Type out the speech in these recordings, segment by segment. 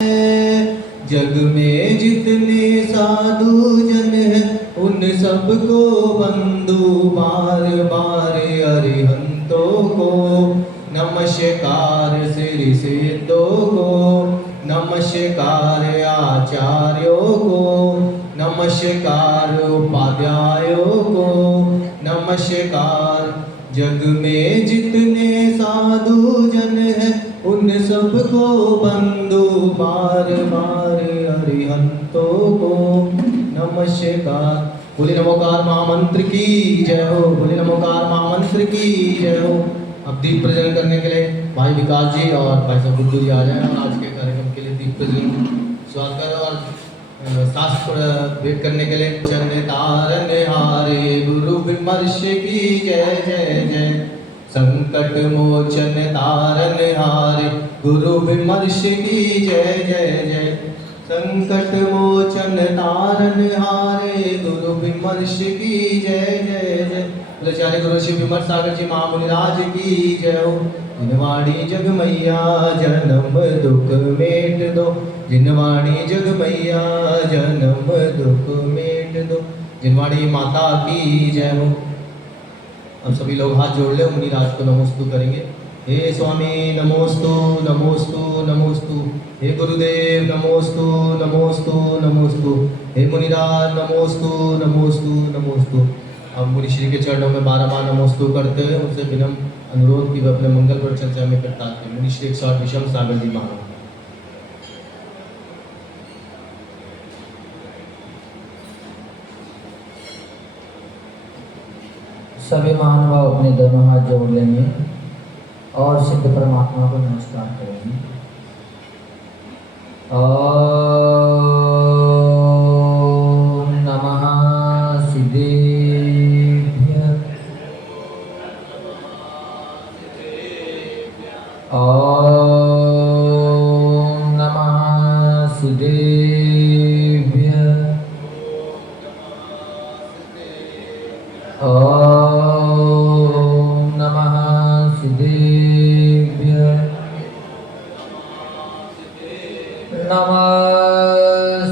जग में जितने साधु जन हैं उन सबको बंधु बार बार अरिहंतों को नमस्कार, श्री सिद्धों को नमस्कार, आचार्यों को नमस्कार, उपाध्यायों को नमस्कार। जग में जितने साधु जन हैं उन सबको बंधु बार बार अरिहंतों को नमस्कार। बोले नमोकार महामंत्र की जय हो, बोले नमोकार महामंत्र की जय हो। अब दीप प्रज्वलन करने के लिए भाई विकास जी और भाई साहब गुड्डू जी आ जाए और आज के कार्यक्रम के लिए दीप प्रज्वलन स्वागत और शास्त्र भेंट करने के लिए। चरण तारन हारे गुरु विमर्श की जय जय जय। संकट मोचन तारन हारे गुरु विमर्श की जय जय जय। संकट मोचन तारन हारे गुरु विमर्श की जय जय जय। आचार्य गुरु श्री विमर्श सागर जी महामुनिराज की जय हो। जिनवाणी जग मैया जन्म दुख मेट दो, जिनवाणी जग मैया जन्म दुख मेट दो। जिनवाणी माता की जय हो। अब सभी लोग हाथ जोड़ ले, मुनिराज को नमोस्तु करेंगे। हे स्वामी नमोस्तु नमोस्तु नमोस्तु। हे गुरुदेव नमोस्तु नमोस्तु नमोस्तु। हे मुनिराज नमोस्तु नमोस्तु नमोस्तु। अब मुनिश्री के चरणों में 12 बार नमोस्तु करते हैं। उनसे विनम्र अनुरोध की वे अपने मंगल प्रवचन से हमें करताते हैं। मुनिश्री 108 विषम सागर जी महाराज। सभी महानुभाव अपने दोनों हाथ जोड़ लेंगे और सिद्ध परमात्मा को नमस्कार करेंगे। ओम नमः सिद्धेभ्यः। ओम नमः सिद्धेभ्यः। ओम नमः सिद्धेभ्यः। नमः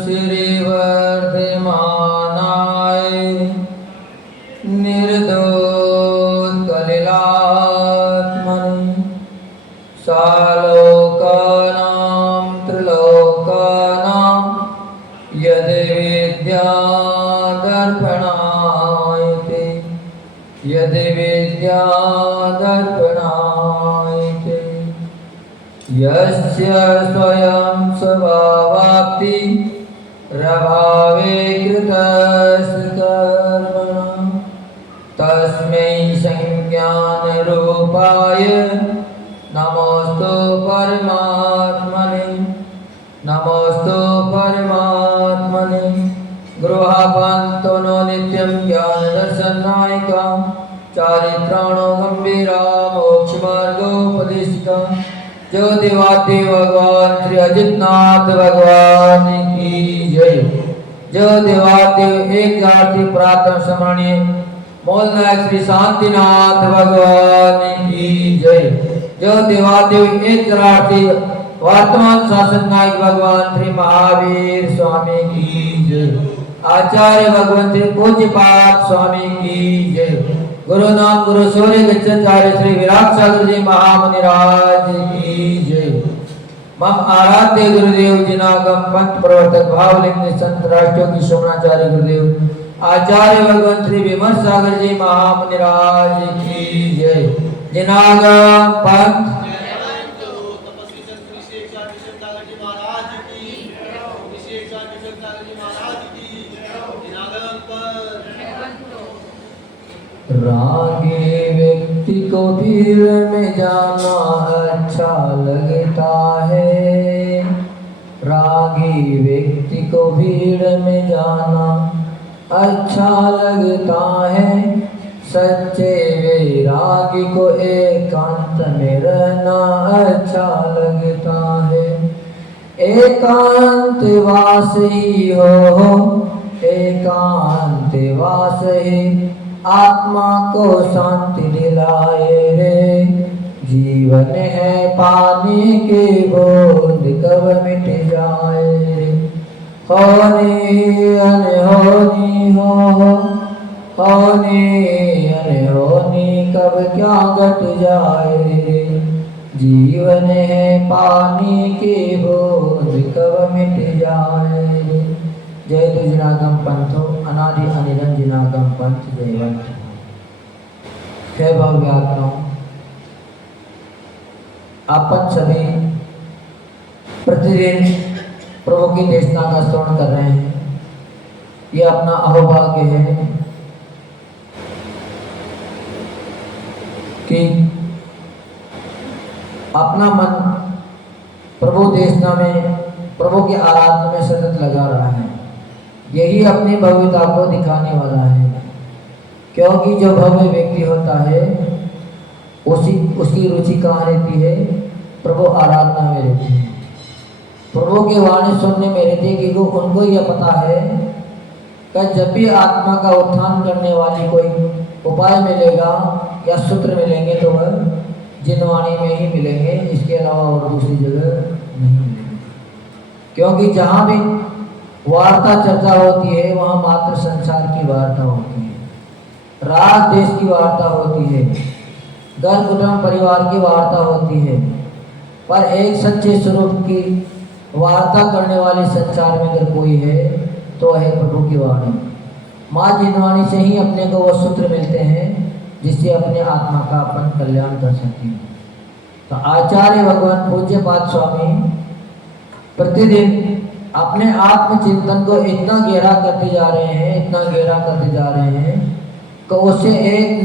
श्री वर्धमानाय निर्दोषकलिलात्मने सालोकानां त्रिलोकानां यद्विद्यादर्पणायते यद्विद्यादर्पणायते। यस्य स्वयं स्वभावाप्ति प्रभावे कृतस्य कर्मणा तस्मै संज्ञानरूपाय नमोस्तु परमात्मने नमोस्तु परमात्मने। गृहापन्तो नो नित्यं ज्ञानदर्शनायिका चारित्राणो गंभीरा मोक्षमार्गोपदेशिका। ज्योतिवाद्य भगवान श्री अजितनाथ भगवान की जय। ज्योतिवाद्य एक आरती प्रातः स्मरणीय मोलनायक श्री शांतिनाथ भगवान की जय। ज्योतिवाद्य एक आरती वर्तमान शासन नायक भगवान श्री महावीर स्वामी की जय। आचार्य भगवान श्री पूज्यपाद स्वामी की जय। गुरु नाम गुरु सूर्य गच्छाचार्य श्री विराट सागर जी महामुनिराज की जय। मम आराध्य गुरुदेव जिनागम पंथ प्रवर्तक भावलिंग संत राष्ट्रों की शोभनाचार्य गुरुदेव आचार्य भगवान श्री विमर्श सागर जी महामुनिराज की जय। जिनागम पंथ रागी व्यक्ति को भीड़ में जाना अच्छा लगता है। रागी व्यक्ति को भीड़ में जाना अच्छा लगता है। सच्चे वैरागी को एकांत में रहना अच्छा लगता है। एकांत वास ही हो एकांत वास ही आत्मा को शांति दिलाए रे। जीवन है पानी के बूंद कब मिट जाए। होनी अनहोनी हो, होनी अनहोनी कब क्या घट जाए। जीवन है पानी के बूंद कब मिट जाए। जय तु जिनागम पंथो अनादि अनिरंजन जिनागम पंथ जयवंत। हे भव्यात्माओं, अपन सभी प्रतिदिन प्रभु की देशना का श्रवण कर रहे हैं। ये अपना अहोभाग्य है कि अपना मन प्रभु देशना में, प्रभु की आराधना में सतत लगा रहा है। यही अपनी भव्यता को दिखाने वाला है, क्योंकि जो भव्य व्यक्ति होता है उसकी रुचि कहाँ रहती है? प्रभु आराधना में रहती है, प्रभु की वाणी सुनने में रहती है। कि उनको यह पता है कि जब भी आत्मा का उत्थान करने वाली कोई उपाय मिलेगा या सूत्र मिलेंगे तो वह जिनवाणी में ही मिलेंगे, इसके अलावा और दूसरी जगह नहीं मिलेंगे। क्योंकि जहाँ भी वार्ता चर्चा होती है वहाँ मात्र संसार की वार्ता होती है, राज देश की वार्ता होती है, घर कुटुंब परिवार की वार्ता होती है। पर एक सच्चे स्वरूप की वार्ता करने वाले संसार में अगर कोई है तो है प्रभु की वाणी। माँ जिनवाणी से ही अपने को वो सूत्र मिलते हैं जिससे अपने आत्मा का अपन कल्याण कर सकते हैं। तो आचार्य भगवान पूज्य पाद स्वामी प्रतिदिन अपने आत्मचिंतन को इतना गहरा करते जा रहे हैं, इतना गहरा करते जा रहे हैं कि उससे एक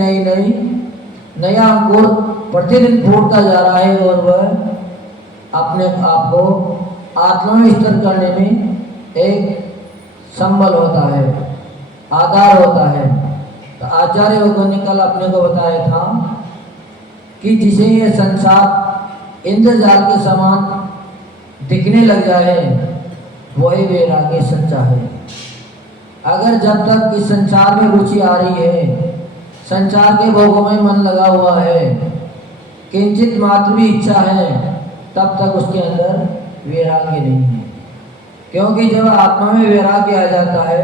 नया अंकुर प्रतिदिन फूटता जा रहा है और वह अपने आप को आत्मा में स्थिर करने में एक संबल होता है, आधार होता है। तो आचार्य भगवान ने कल अपने को बताया था कि जिसे ये संसार इंद्रजाल के समान दिखने लग जाए वही वैराग्य सच्चा है। अगर जब तक इस संसार में रुचि आ रही है, संसार के भोगों में मन लगा हुआ है, किंचित मात्र भी इच्छा है, तब तक उसके अंदर वैराग्य नहीं है। क्योंकि जब आत्मा में वैराग्य आ जाता है,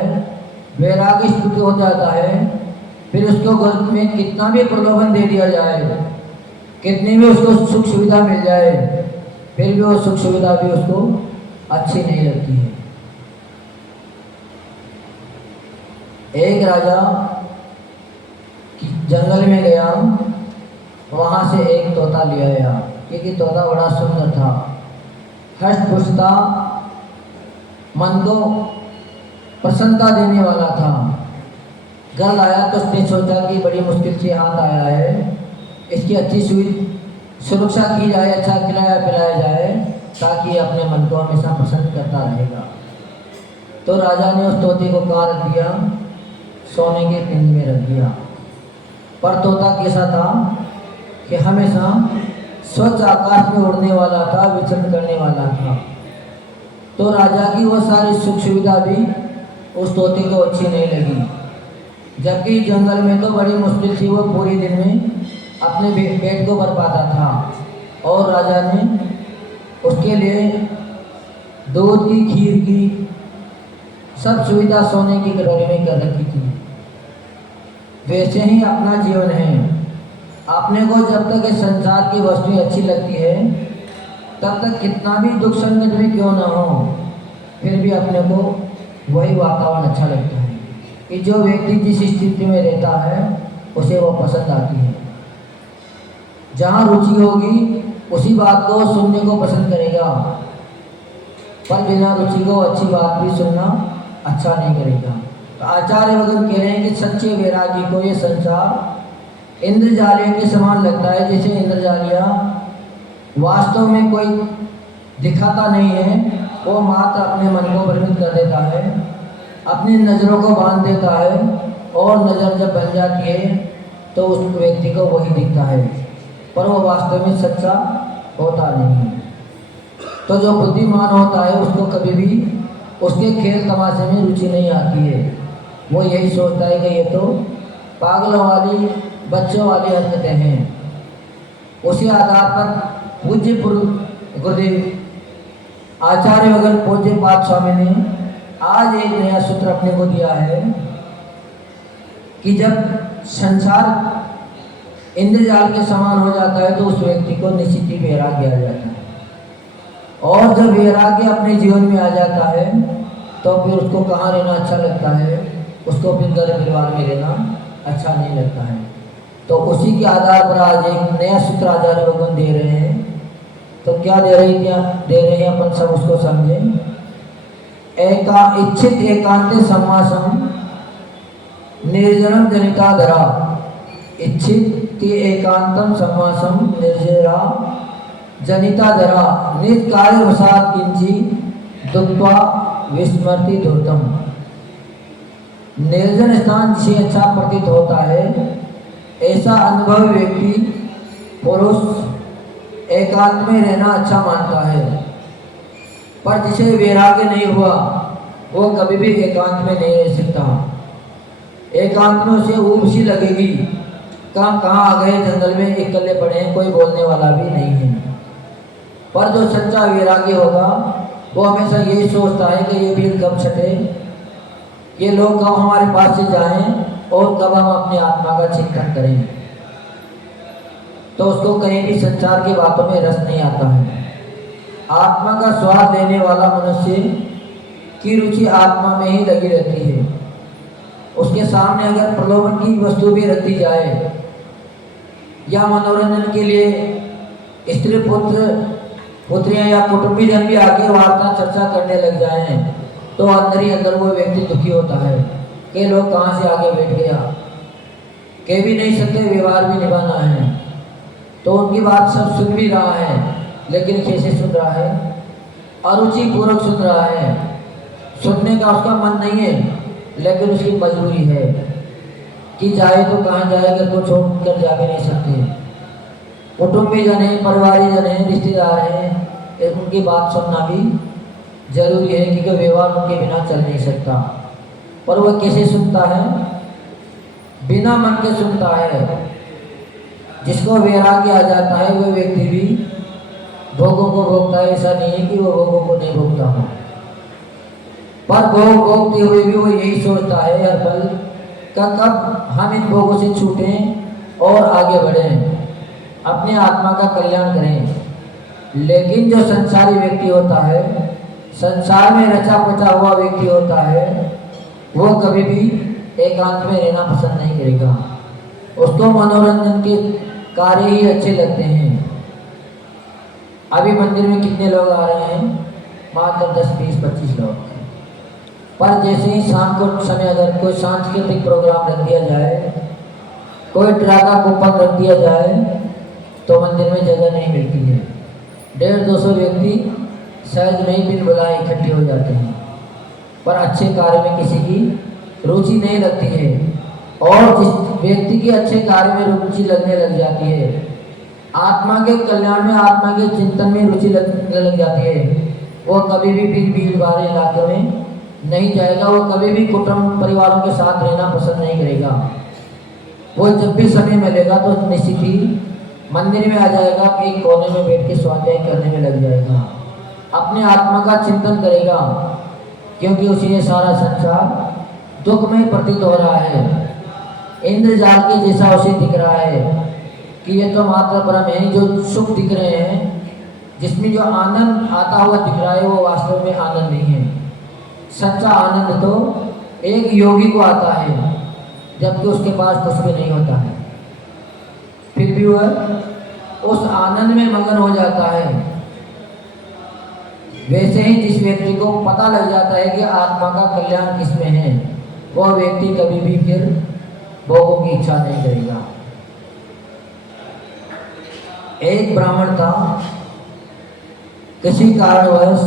वैराग्य स्थिति हो जाता है, फिर उसको घर में कितना भी प्रलोभन दे दिया जाए, कितनी भी उसको सुख सुविधा मिल जाए, फिर भी वो सुख सुविधा भी उसको अच्छी नहीं लगती है। एक राजा जंगल में गया, वहाँ से एक तोता ले आया, क्योंकि तोता बड़ा सुंदर था, हष्ट पुष्ट था, मन को प्रसन्नता देने वाला था। घर लाया तो उसने सोचा कि बड़ी मुश्किल से हाथ आया है, इसकी अच्छी सुरक्षा की जाए, अच्छा खिलाया पिलाया जाए, ताकि अपने मन को हमेशा प्रसन्न करता रहेगा। तो राजा ने उस तोते को कहाँ रख दिया? सोने के पिंड में रख दिया। पर तोता कैसा था कि हमेशा स्वच्छ आकाश में उड़ने वाला था, विचरण करने वाला था। तो राजा की वो सारी सुख सुविधा भी उस तोते को अच्छी नहीं लगी, जबकि जंगल में तो बड़ी मुश्किल से वो पूरे दिन में अपने पेट को भर पाता था। और राजा ने उसके लिए दूध की, खीर की सब सुविधा सोने की कटोरी में कर रखी थी। वैसे ही अपना जीवन है, अपने को जब तक इस संसार की वस्तुएं अच्छी लगती है, तब तक कितना भी दुख संकट में क्यों ना हो, फिर भी अपने को वही वातावरण अच्छा लगता है कि जो व्यक्ति जिस स्थिति में रहता है उसे वो पसंद आती है। जहाँ रुचि होगी उसी बात को सुनने को पसंद करेगा, पर बिना रुचि को अच्छी बात भी सुनना अच्छा नहीं करेगा। तो आचार्य भगवान कह रहे हैं कि सच्चे वैरागी को ये संसार इंद्रजालियों के समान लगता है। जैसे इंद्रजालियाँ वास्तव में कोई दिखाता नहीं है, वो मात्र अपने मन को भ्रमित कर देता है, अपनी नज़रों को बांध देता है, और नज़र जब बन जाती है तो उस व्यक्ति को वही दिखता है, पर वो वास्तव में सच्चा होता नहीं है। तो जो बुद्धिमान होता है उसको कभी भी उसके खेल तमाशे में रुचि नहीं आती है। वो यही सोचता है कि ये तो पागलों वाली, बच्चों वाली हरकतें हैं। उसी आधार पर पूज्य गुरुदेव आचार्य वगन पूज्य पाद स्वामी ने आज एक नया सूत्र अपने को दिया है कि जब संसार इंद्रजाल के समान हो जाता है तो उस व्यक्ति को निश्चित ही वैराग्य आ जाता है, और जब वैराग्य अपने जीवन में आ जाता है तो फिर उसको कहाँ रहना अच्छा लगता है, उसको फिर घर परिवार में रहना अच्छा नहीं लगता है। तो उसी के आधार पर आज एक नया सूत्र आचार्य भगवान दे रहे हैं। तो क्या दे रहे हैं अपन सब उसको समझें। इच्छित एकांत सम्मासम निर्जनम जनिता धरा, इच्छित एकांतम सम्मासम निर्जरा जनिता धरा, निज कार्य वसात किंची दुक्त्वा विस्मृति धूर्तम। निर्जन स्थान जिसे अच्छा प्रतीत होता है, ऐसा अनुभवी व्यक्ति पुरुष एकांत में रहना अच्छा मानता है, पर जिसे वैराग्य नहीं हुआ वो कभी भी एकांत में नहीं रह सकता। एकांत में उसे ऊब सी लगेगी, कहाँ आ गए, जंगल में अकेले पड़े हैं, कोई बोलने वाला भी नहीं है। पर जो सच्चा वैराग्य होगा वो हमेशा यही सोचता है कि ये भीड़ कब छटे, ये लोग कब हमारे पास से जाएं और कब हम अपनी आत्मा का चिंतन करें। तो उसको कहीं भी संसार की बातों में रस नहीं आता है। आत्मा का स्वाद लेने वाला मनुष्य की रुचि आत्मा में ही लगी रहती है। उसके सामने अगर प्रलोभन की वस्तु भी रख दी जाए या मनोरंजन के लिए स्त्री पुत्रियां या कुटुंबीजन भी आगे वार्ता चर्चा करने लग जाएं तो अंदर ही अंदर वो व्यक्ति दुखी होता है कि लोग कहाँ से आगे बैठ गया, कह भी नहीं सकते, व्यवहार भी निभाना है। तो उनकी बात सब सुन भी रहा है, लेकिन कैसे सुन रहा है, अरुचि पूर्वक सुन रहा है। सुनने का उसका मन नहीं है, लेकिन उसकी मजबूरी है कि जाए तो कहाँ जाए, घर को छोड़ कर जा भी नहीं सकते। कुटुंबी जन है, परिवारी जन है, रिश्तेदार हैं, उनकी बात सुनना भी जरूरी है क्योंकि व्यवहार उनके बिना चल नहीं सकता। पर वह कैसे सुनता है, बिना मन के सुनता है। जिसको वैराग्य आ जाता है वह व्यक्ति भी भोगों को भोगता है, ऐसा नहीं है कि वो भोगों को नहीं भोगता हो, पर भोग भोगते हुए भी वो यही सोचता है हर पल कब हम इन भोगों से छूटें और आगे बढ़ें, अपने आत्मा का कल्याण करें। लेकिन जो संसारी व्यक्ति होता है, संसार में रचा पचा हुआ व्यक्ति होता है, वो कभी भी एकांत में रहना पसंद नहीं करेगा। उसको मनोरंजन के कार्य ही अच्छे लगते हैं। अभी मंदिर में कितने लोग आ रहे हैं, मात्र 10, 20, 25 लोग। पर जैसे ही शाम को समय अगर कोई सांस्कृतिक प्रोग्राम रख दिया जाए, कोई ड्रामा कूपन रख दिया जाए, तो मंदिर में जगह नहीं मिलती है। 150-200 व्यक्ति सहज नहीं बिन बुलाए इकट्ठे हो जाते हैं, पर अच्छे कार्य में किसी की रुचि नहीं लगती है। और जिस व्यक्ति की अच्छे कार्य में रुचि लगने लग जाती है, आत्मा के कल्याण में, आत्मा के चिंतन में रुचि लगने लग जाती है, वो कभी भी भीड़ भाड़ इलाके में नहीं जाएगा। वो कभी भी कुटुंब परिवारों के साथ रहना पसंद नहीं करेगा। वो जब भी समय मिलेगा तो निश्चित ही मंदिर में आ जाएगा, एक कोने में बैठ के स्वाध्याय करने में लग जाएगा, अपने आत्मा का चिंतन करेगा, क्योंकि उसे सारा संसार दुख में प्रतीत हो रहा है। इंद्रजाल के जैसा उसे दिख रहा है कि ये तो मात्र ब्रह्म है। जो सुख दिख रहे हैं, जिसमें जो आनंद आता हुआ दिख रहा है, वो वास्तव में आनंद नहीं है। सच्चा आनंद तो एक योगी को आता है, जबकि उसके पास कुछ भी नहीं होता है, फिर भी वह उस आनंद में मगन हो जाता है। वैसे ही जिस व्यक्ति को पता लग जाता है कि आत्मा का कल्याण किसमें है, वह व्यक्ति कभी भी फिर भोगों की इच्छा नहीं करेगा। एक ब्राह्मण था, किसी कारणवश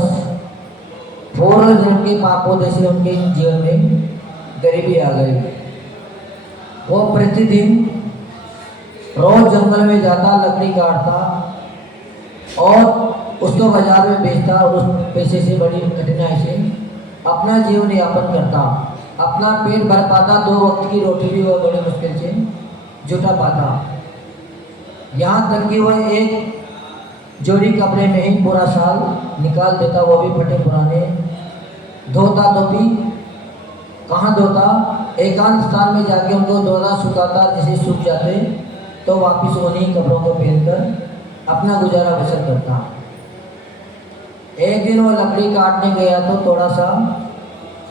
पूर्व जन्म के पापों से उनके जीवन में गरीबी आ गई। वो प्रतिदिन रोज जंगल में जाता, लकड़ी काटता और उसको बाजार में बेचता, और उस पैसे से बड़ी कठिनाई से अपना जीवन यापन करता, अपना पेट भर पाता, 2 वक्त की रोटी भी वो बड़ी मुश्किल से जुटा पाता। यहाँ तक कि वह एक जोड़ी कपड़े में ही पूरा साल निकाल देता, वो भी फटे पुराने। धोता तो भी कहाँ धोता, एकांत स्थान में जाके उनको धोना सुखाता, जिसे सूख जाते तो वापस उन्हीं कपड़ों को पहनकर अपना गुजारा बसर करता। एक दिन वो लकड़ी काटने गया तो थोड़ा सा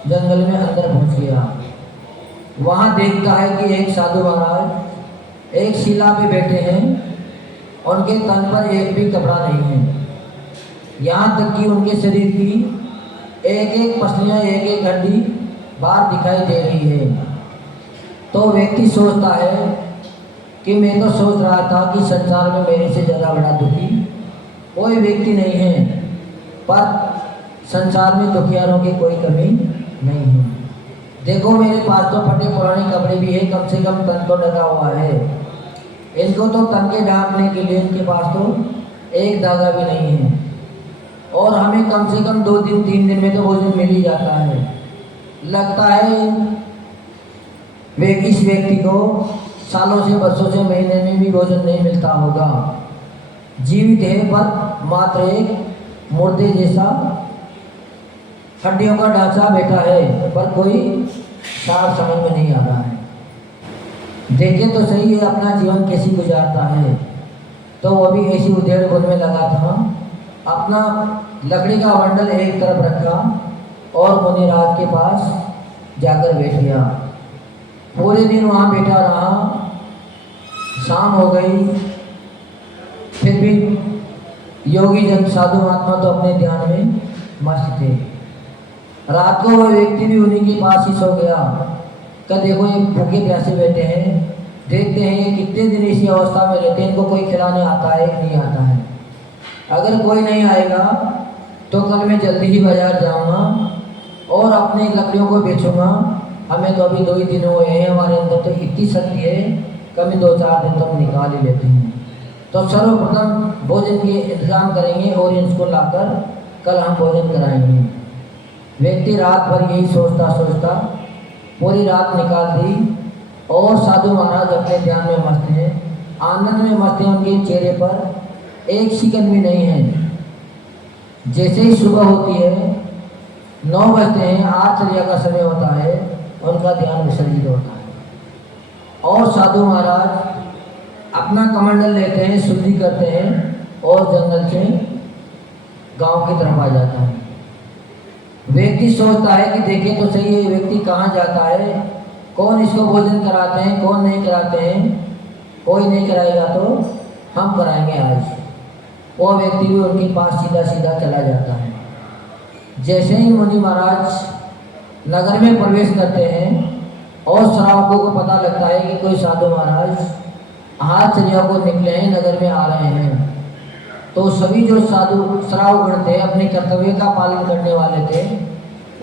जंगल में अंदर पहुंच गया। वहाँ देखता है कि एक साधु महाराज एक शिला पे बैठे हैं, उनके तन पर एक भी कपड़ा नहीं है। यहाँ तक कि उनके शरीर की एक एक पसलियाँ, एक एक हड्डी बाहर दिखाई दे रही है। तो व्यक्ति सोचता है कि मैं तो सोच रहा था कि संसार में मेरे से ज़्यादा बड़ा दुखी कोई व्यक्ति नहीं है, पर संसार में दुखियारों की कोई कमी नहीं है। देखो मेरे पास तो फटे पुराने कपड़े भी है, कम से कम तन तो ढका हुआ है। इनको तो तन के ढांकने के लिए इनके पास तो एक धागा भी नहीं है, और हमें कम से कम 2 दिन 3 दिन में तो भोजन मिल ही जाता है। लगता है इस व्यक्ति को सालों से वर्षों से महीने में भी भोजन नहीं मिलता होगा। जीवित है पर मात्र एक मुर्दे जैसा हड्डियों का ढांचा बैठा है, पर कोई सार समझ में नहीं आ रहा है। देखे तो सही है अपना जीवन कैसे गुजारता है। तो वो भी ऐसी उधेड़ बुन में लगा था। अपना लकड़ी का बंडल एक तरफ रखा और मुनिराज के पास जाकर बैठ गया। पूरे दिन वहाँ बैठा रहा। शाम हो गई, फिर भी योगी जन साधु महात्मा तो अपने ध्यान में मस्त थे। रात को वह व्यक्ति भी उन्हीं के पास ही सो गया। क्या देखो ये भूखे प्यासे बैठे हैं, देखते हैं ये कितने दिन इसी अवस्था में रहते हैं, इनको कोई खिलाने आता है कि नहीं आता है। अगर कोई नहीं आएगा तो कल मैं जल्दी ही बाजार जाऊंगा और अपनी लकड़ियों को बेचूंगा। हमें तो अभी 2 ही दिन हुए हैं, हमारे अंदर तो इतनी शक्ति है, कभी 2-4 दिन तो हम निकाल ही लेते हैं। तो सर्वप्रथम भोजन के इंतजाम करेंगे और इसको लाकर कल हम भोजन कराएंगे। व्यक्ति रात भर यही सोचता सोचता पूरी रात निकाल दी, और साधु महाराज अपने ध्यान में मस्त हैं, आनंद में मस्त हैं। उनके चेहरे पर एक शिकन भी नहीं है। जैसे ही सुबह होती है, 9 बजते हैं, आचर्य का समय होता है, उनका ध्यान विसर्जित होता है और साधु महाराज अपना कमंडल लेते हैं, शुद्धि करते हैं और जंगल से गांव की तरफ आ जाता है। व्यक्ति सोचता है कि देखे तो सही है व्यक्ति कहाँ जाता है, कौन इसको भोजन कराते हैं, कौन नहीं कराते हैं। कोई नहीं कराएगा तो हम कराएंगे आज। वो व्यक्ति भी उनके पास सीधा सीधा चला जाता है। जैसे ही मुनि महाराज नगर में प्रवेश करते हैं और श्रावकों को पता लगता है कि कोई साधु महाराज आचर्य को निकले हैं, नगर में आ रहे हैं, तो सभी जो साधु श्रावगण थे, अपने कर्तव्य का पालन करने वाले थे,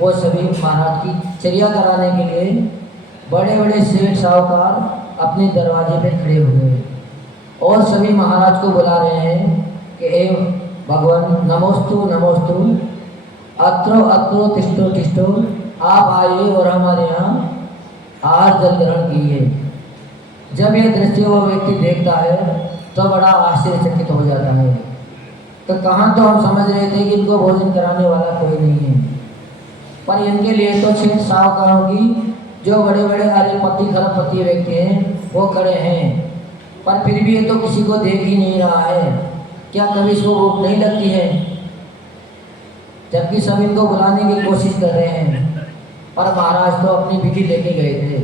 वो सभी महाराज की चर्या कराने के लिए बड़े बड़े सेठ साहूकार अपने दरवाजे पे खड़े हुए और सभी महाराज को बुला रहे हैं कि हे भगवान नमोस्तु नमोस्तु, अत्रो अत्रो तिष्ठो तिष्ठो, आप आइए और हमारे यहाँ आहार जल ग्रहण कीजिए। जब यह दृश्य वो व्यक्ति देखता है तो बड़ा आश्चर्यचकित हो जाता है। तो कहाँ तो हम समझ रहे थे कि इनको भोजन कराने वाला कोई नहीं है, पर इनके लिए तो सेठ साहूकारों की जो बड़े बड़े अरबपति खरबपति व्यक्ति हैं वो खड़े हैं, पर फिर भी ये तो किसी को देख ही नहीं रहा है। क्या कभी इसको भूख नहीं लगती है? जबकि सब इनको बुलाने की कोशिश कर रहे हैं, पर महाराज तो अपनी विधि लेके गए थे,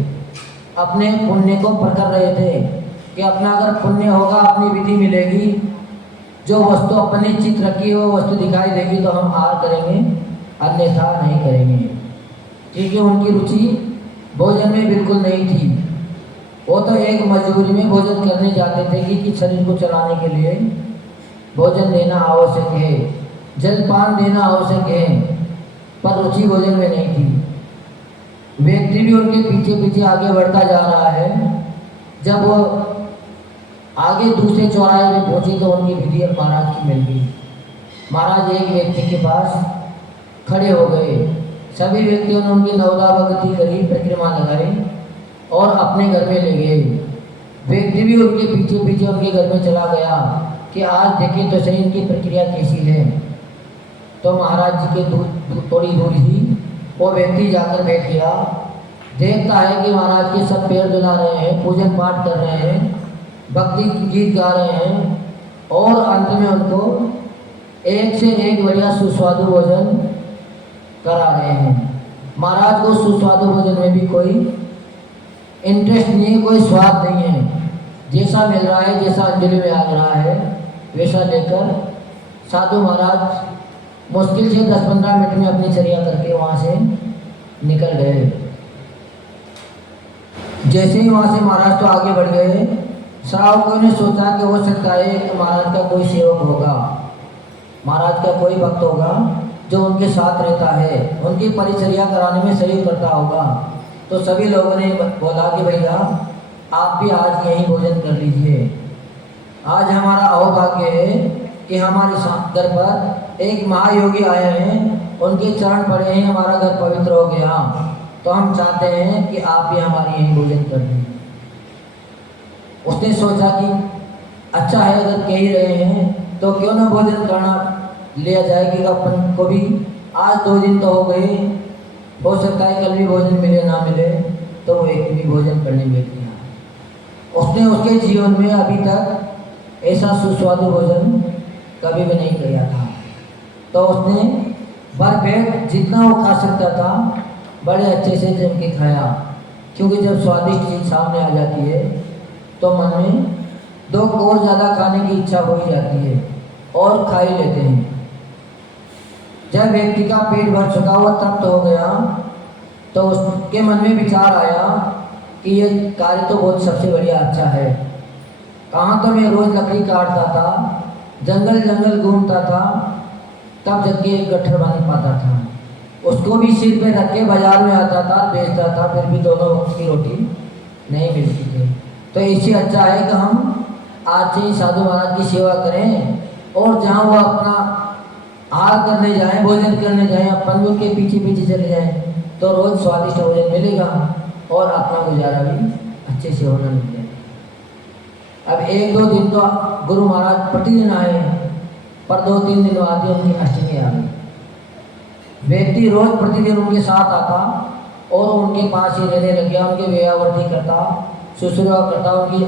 अपने पुण्य को परख रहे थे कि अपना अगर पुण्य होगा अपनी विधि मिलेगी, जो वस्तु अपनी चित रखी है वो वस्तु दिखाई देगी तो हम आहार करेंगे, अन्यथा नहीं करेंगे। क्योंकि उनकी रुचि भोजन में बिल्कुल नहीं थी। वो तो एक मजबूरी में भोजन करने जाते थे कि शरीर को चलाने के लिए भोजन देना आवश्यक है, जलपान देना आवश्यक है, पर रुचि भोजन में नहीं थी। व्यक्ति भी उनके पीछे पीछे आगे बढ़ता जा रहा है। जब वो आगे दूसरे चौराहे में पहुंची तो उनकी विधि महाराज की मिल गई। महाराज एक व्यक्ति के पास खड़े हो गए। सभी व्यक्तियों ने उनकी नवदा भक्ति करी, परिक्रमा लगाई और अपने घर में ले गए। व्यक्ति भी उनके पीछे पीछे उनके घर में चला गया कि आज देखें तो सही इनकी प्रक्रिया कैसी है। तो महाराज जी के थोड़ी दूर ही वो व्यक्ति जाकर बैठ गया, देखता है कि महाराज के सब पैर दुला रहे हैं, पूजन पाठ कर रहे हैं, भक्ति गीत गा रहे हैं और अंत में उनको एक से एक बढ़िया सुस्वादु भोजन करा रहे हैं। महाराज को सुस्वादु भोजन में भी कोई इंटरेस्ट नहीं है, कोई स्वाद नहीं है। जैसा मिल रहा है, जैसा अंजलि में आ रहा है वैसा लेकर साधु महाराज मुश्किल से 10-15 मिनट में अपनी चर्या करके वहाँ से निकल गए। जैसे ही वहाँ से महाराज तो आगे बढ़ गए, श्रावकों ने सोचा कि हो सकता है कि महाराज का कोई सेवक होगा, महाराज का कोई भक्त होगा जो उनके साथ रहता है, उनकी परिचर्या कराने में सहयोग करता होगा। तो सभी लोगों ने बोला कि भैया आप भी आज यहीं भोजन कर लीजिए। आज हमारा अहोभाग्य है कि हमारे घर पर एक महायोगी आए हैं, उनके चरण पड़े हैं, हमारा घर पवित्र हो गया। तो हम चाहते हैं कि आप भी हमारे यहीं भोजन कर लें। उसने सोचा कि अच्छा है, अगर कह ही रहे हैं तो क्यों ना भोजन करना लिया जाए कि अपन को भी आज 2 दिन तो हो गए, हो सकता है कल भी भोजन मिले ना मिले। तो वो एक भी भोजन करने बैठ गया। उसने उसके जीवन में अभी तक ऐसा सुस्वादु भोजन कभी भी नहीं किया था। तो उसने भरपेट जितना वो खा सकता था बड़े अच्छे से जम के खाया, क्योंकि जब स्वादिष्ट चीज़ सामने आ जाती है तो मन में 2 और ज़्यादा खाने की इच्छा हो ही जाती है और खा ही लेते हैं। जब व्यक्ति का पेट भर चुका, हुआ तृप्त हो गया, तो उसके मन में विचार आया कि ये कार्य तो बहुत सबसे बढ़िया अच्छा है। कहाँ तो मैं रोज़ लकड़ी काटता था, जंगल जंगल घूमता था, तब जब कि एक गट्ठर बन पाता था, उसको भी सिर पे रख के बाजार में आता था, बेचता था, फिर भी दोनों वक्त की रोटी नहीं मिलती थी। तो इससे अच्छा है कि हम आज से ही साधु महाराज की सेवा करें और जहाँ वो अपना आहार करने जाएं, भोजन करने जाएं, अपन उनके पीछे पीछे चले जाएं, तो रोज़ स्वादिष्ट भोजन मिलेगा और अपना गुजारा भी अच्छे से होना लग जाएगा। अब 1-2 दिन तो गुरु महाराज प्रतिदिन आए, पर 2-3 दिन बाद उनकी अष्टमी आ गई। व्यक्ति रोज प्रतिदिन उनके साथ आता और उनके पास ही रहने लग गया, उनके व्यावर्ती करता, शुश्रूषा करता, उनकी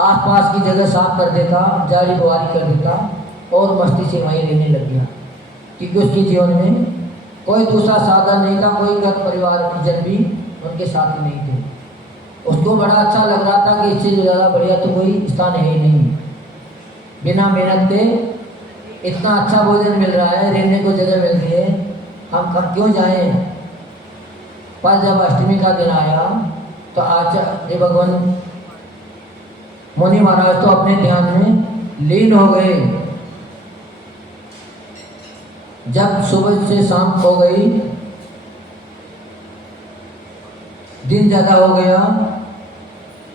आसपास की जगह साफ कर देता, जारी बुआरी कर देता और मस्ती से वहीं रहने लग गया, क्योंकि उसके जीवन में कोई दूसरा साधन नहीं था, कोई घर परिवार जन भी उनके साथ ही नहीं थे। उसको बड़ा अच्छा लग रहा था कि इससे ज़्यादा बढ़िया तो कोई स्थान है ही नहीं। बिना मेहनत के इतना अच्छा भोजन मिल रहा है, रहने को जगह मिल रही है, हम कब क्यों जाएं। पर जब अष्टमी का दिन आया तो आचार्य भगवान मुनि महाराज तो अपने ध्यान में लीन हो गए। जब सुबह से शाम हो गई, दिन ज़्यादा हो गया,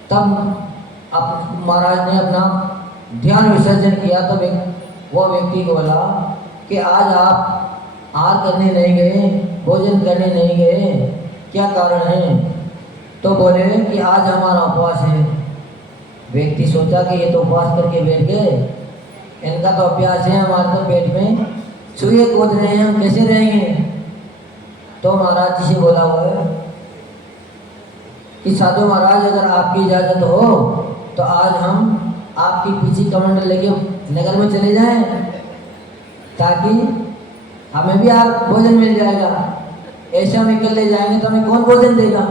तब महाराज ने अपना ध्यान विसर्जन किया। तो वो व्यक्ति को बोला कि आज आप आहार करने नहीं गए, भोजन करने नहीं गए, क्या कारण है? तो बोले कि आज हमारा उपवास है। व्यक्ति सोचा कि ये तो उपवास करके बैठ गए, इनका तो अभ्यास है, हमारे तो पेट में चूहे कूद रहे हैं, हम कैसे रहेंगे? तो महाराज जी से बोला हुआ है कि साधु महाराज, अगर आपकी इजाज़त हो तो आज हम आपकी पीछे कमंडल लेके नगर में चले जाएं, ताकि हमें भी आप भोजन मिल जाएगा। ऐसे हम निकल ले जाएंगे तो हमें कौन भोजन देगा?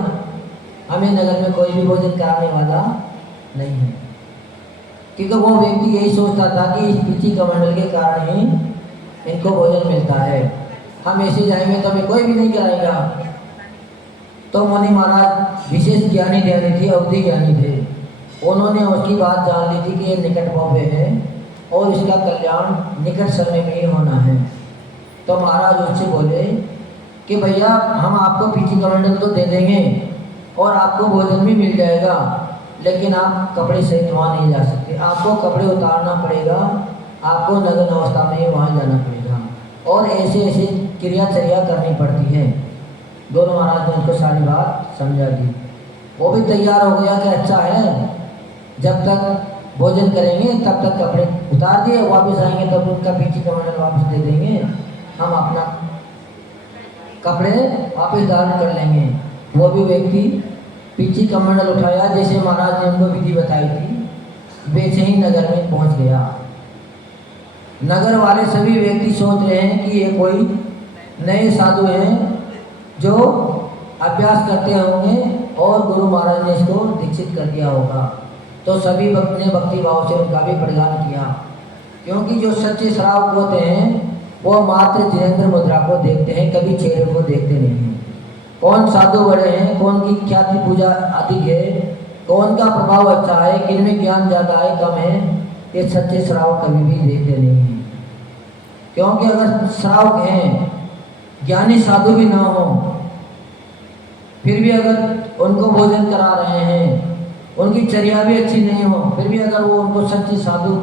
हमें नगर में कोई भी भोजन कराने वाला नहीं है, क्योंकि वो व्यक्ति यही सोचता था कि इस पीछे कमंडल के कारण ही इनको भोजन मिलता है, हम ऐसे जाएंगे तो हमें कोई भी नहीं कराएगा। तो मुनि महाराज विशेष ज्ञानी ध्यानी थे, अवधि ज्ञानी थे, उन्होंने उसकी बात जान ली थी कि ये निकट भव्य है और इसका कल्याण निकट समय में ही होना है। तो महाराज उससे बोले कि भैया हम आपको पीछे कमंडल तो दे देंगे और आपको भोजन भी मिल जाएगा, लेकिन आप कपड़े सहित वहाँ नहीं जा सकते, आपको कपड़े उतारना पड़ेगा, आपको नग्न अवस्था में ही वहाँ जाना पड़ेगा और ऐसे ऐसे क्रियाचर्या करनी पड़ती है। दोनों महाराज ने उसको सारी बात समझा दी। वो भी तैयार हो गया कि अच्छा है, जब तक भोजन करेंगे तब तक कपड़े उतार दिए, वापस आएंगे तब उनका पीछे कमंडल वापस दे देंगे, हम अपना कपड़े वापस धारण कर लेंगे। वो भी व्यक्ति पीछे कमंडल उठाया, जैसे महाराज ने उनको विधि बताई थी, वैसे ही नगर में पहुंच गया। नगर वाले सभी व्यक्ति सोच रहे हैं कि ये कोई नए साधु हैं जो अभ्यास करते होंगे और गुरु महाराज ने इसको दीक्षित कर दिया होगा। तो सभी भक्त ने भक्ति भाव से उनका भी बलिदान किया, क्योंकि जो सच्चे श्रावक होते हैं वो मात्र जिनेंद्र मुद्रा को देखते हैं, कभी चेहरे को देखते नहीं हैं। कौन साधु बड़े हैं, कौन की ख्याति पूजा अधिक है, कौन का प्रभाव अच्छा है, किन में ज्ञान ज़्यादा है कम है, ये सच्चे श्रावक कभी भी देखते नहीं हैं। क्योंकि अगर श्रावक हैं, ज्ञानी साधु भी ना हो, फिर भी अगर उनको भोजन करा रहे हैं, उनकी चर्या भी अच्छी नहीं हो, फिर भी अगर वो उनको सच्चे साधु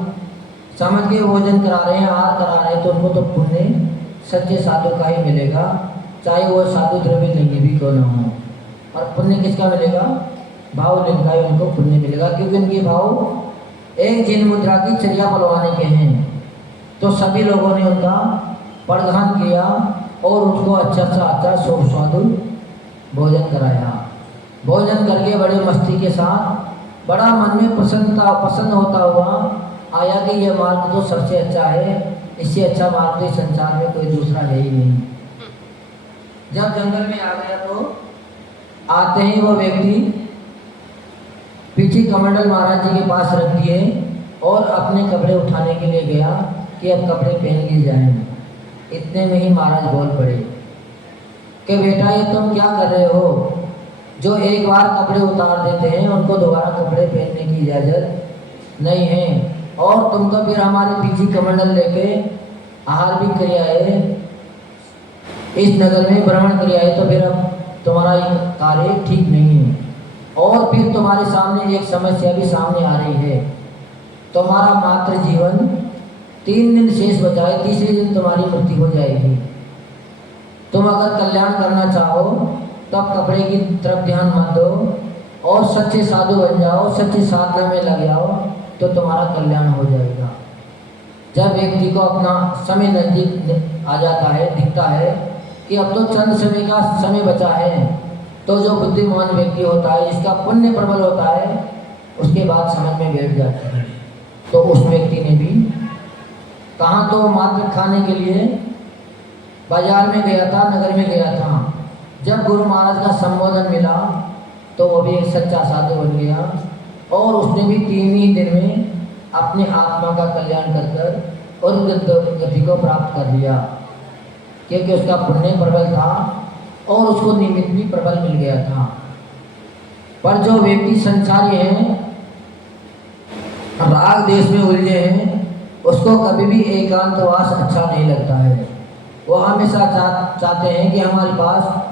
समझ के भोजन करा रहे हैं, आहार करा रहे हैं, तो उनको तो पुण्य सच्चे साधु का ही मिलेगा, चाहे वो साधु द्रव्य लिंग भी क्यों ना हो। और पुण्य किसका मिलेगा? भाव लिंग का ही उनको पुण्य मिलेगा, क्योंकि उनके भाव एक जिन मुद्रा की चर्या बुलवाने के हैं। तो सभी लोगों ने उनका प्रदान किया और उनको अच्छा सा अच्छा सुस्वादु भोजन कराया। भोजन करके बड़े मस्ती के साथ बड़ा मन में प्रसन्न होता हुआ आया कि यह मार्ग तो सबसे अच्छा है, इससे अच्छा मार्ग तो इस संसार में कोई दूसरा है ही नहीं। जब जंगल में आ गया तो आते ही वो व्यक्ति पीछे कमंडल महाराज जी के पास रख दिए और अपने कपड़े उठाने के लिए गया कि अब कपड़े पहन लिए जाएं। इतने में ही महाराज बोल पड़े कि बेटा ये तुम क्या कर रहे हो? जो एक बार कपड़े उतार देते हैं उनको दोबारा कपड़े पहनने की इजाज़त नहीं है, और तुम तो फिर हमारे पीछे कमंडल लेके आहार भी किया है, इस नगर में भ्रमण किया है, तो फिर अब तुम्हारा ये कार्य ठीक नहीं है। और फिर तुम्हारे सामने एक समस्या भी सामने आ रही है, तुम्हारा मात्र जीवन 3 दिन शेष बचा है, तीसरे दिन तुम्हारी मृत्यु हो जाएगी। तुम अगर कल्याण करना चाहो तब कपड़े की तरफ ध्यान मत दो और सच्चे साधु बन जाओ, सच्ची साधना में लग जाओ, तो तुम्हारा कल्याण हो जाएगा। जब व्यक्ति को अपना समय नजदीक आ जाता है, दिखता है कि अब तो चंद समय का समय बचा है, तो जो बुद्धिमान व्यक्ति होता है, जिसका पुण्य प्रबल होता है, उसके बाद समझ में बैठ जाता है। तो उस व्यक्ति ने भी कहाँ तो मात्र खाने के लिए बाजार में गया था, नगर में गया था। जब गुरु महाराज का संबोधन मिला तो वो भी एक सच्चा साधु बन गया और उसने भी 3 ही दिन में अपने आत्मा का कल्याण कर और गति को प्राप्त कर लिया, क्योंकि उसका पुण्य प्रबल था और उसको निमित्त भी प्रबल मिल गया था। पर जो व्यक्ति संसारी हैं, राग देश में उलझे हैं, उसको कभी भी एकांतवास अच्छा नहीं लगता है। वो हमेशा चाहते हैं कि हमारे पास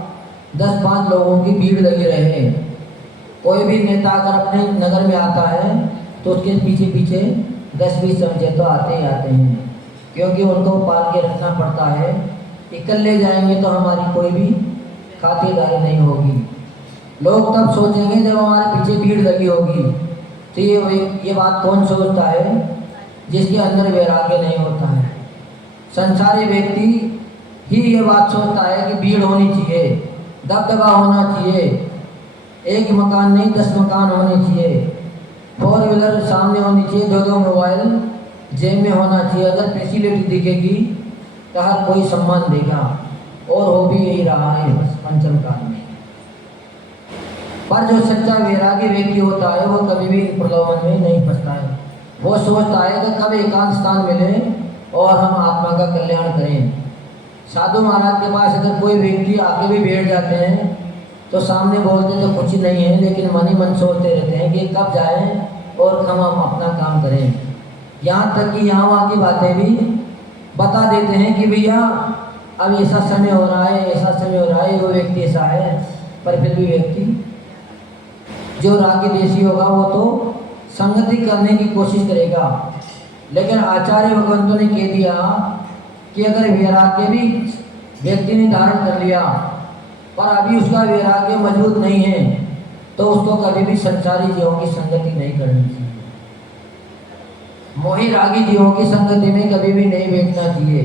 10-5 लोगों की भीड़ लगी रहे। कोई भी नेता अगर अपने नगर में आता है तो उसके पीछे पीछे 10-20 समझे तो आते ही आते हैं, क्योंकि उनको पाल के रखना पड़ता है। इकल्ले जाएंगे तो हमारी कोई भी खातिरदारी नहीं होगी। लोग तब सोचेंगे जब हमारे पीछे भीड़ लगी होगी। तो ये बात कौन सोचता है? जिसके अंदर वैराग्य नहीं होता है। संसारी व्यक्ति ही ये बात सोचता है कि भीड़ होनी चाहिए, दबदबा होना चाहिए, एक मकान नहीं 10 मकान होने चाहिए, 4 व्हीलर सामने होनी चाहिए, 2 मोबाइल जेब में होना चाहिए। अगर फैसिलिटी दिखेगी तो हर कोई सम्मान देगा, और हो भी यही रहा है पंचम काल में। पर जो सच्चा वैरागी व्यक्ति होता है वो कभी भी प्रलोभन में नहीं फंसता है। वो सोचता है कि कब एकांत स्थान मिले और हम आत्मा का कल्याण करें। साधु महाराज के पास अगर कोई व्यक्ति आके भी बैठ जाते हैं तो सामने बोलते तो कुछ नहीं है, लेकिन मन ही मन सोचते रहते हैं कि कब जाएं और हम अपना काम करें। यहाँ तक कि यहाँ वहाँ की बातें भी बता देते हैं कि भैया अब ऐसा समय हो रहा है, ऐसा समय हो रहा है, वो व्यक्ति ऐसा है। पर फिर भी व्यक्ति जो रागी देशी होगा वो तो संगति करने की कोशिश करेगा। लेकिन आचार्य भगवंतों ने कह दिया कि अगर वैराग्य भी व्यक्ति ने धारण कर लिया पर अभी उसका वैराग्य मजबूत नहीं है, तो उसको कभी भी संसारी जीवों की संगति नहीं करनी चाहिए। मोही रागी जीवों की संगति में कभी भी नहीं बैठना चाहिए,